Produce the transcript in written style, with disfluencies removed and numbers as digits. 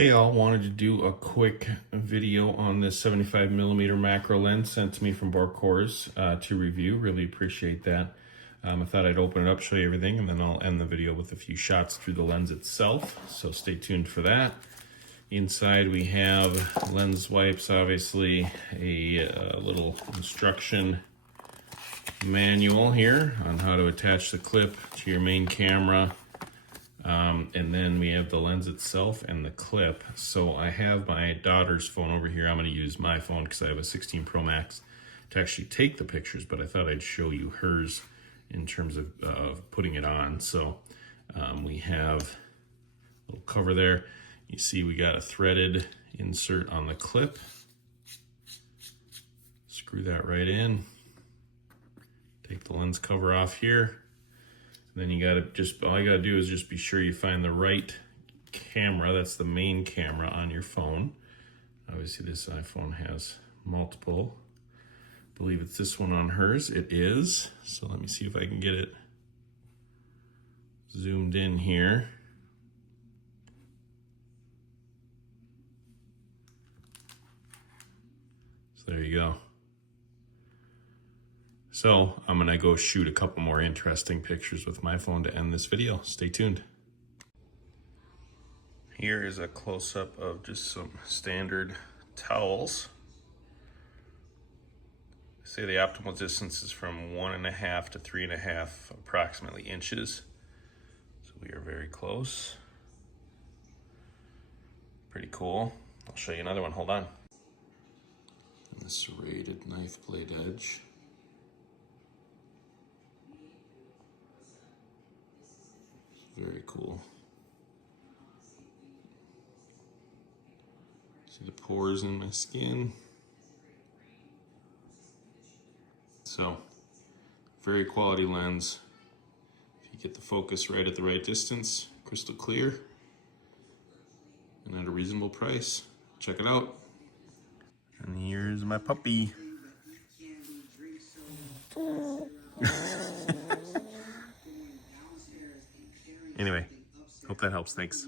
Hey all, wanted to do a quick video on this 75mm macro lens sent to me from Borcorz to review. Really appreciate that. I thought I'd open it up, show you everything, and then I'll end the video with a few shots through the lens itself. So stay tuned for that. Inside we have lens wipes, obviously a little instruction manual here on how to attach the clip to your main camera. And then we have the lens itself and the clip. So I have my daughter's phone over here. I'm going to use my phone because I have a 16 Pro Max to actually take the pictures, but I thought I'd show you hers in terms of putting it on. So we have a little cover there. You see we got a threaded insert on the clip. Screw that right in. Take the lens cover off here. Then you gotta all you gotta do is just be sure you find the right camera. That's the main camera on your phone. Obviously this iPhone has multiple. I believe it's this one on hers. It is. So let me see if I can get it zoomed in here. So there you go. So I'm gonna go shoot a couple more interesting pictures with my phone to end this video. Stay tuned. Here is a close-up of just some standard towels. They say the optimal distance is from 1.5 to 3.5 approximately inches. So we are very close. Pretty cool. I'll show you another one, hold on. And the serrated knife blade edge. Very cool. See the pores in my skin. So, very quality lens. If you get the focus right at the right distance, crystal clear, and at a reasonable price. Check it out. And here's my puppy. Anyway, hope that helps. Thanks.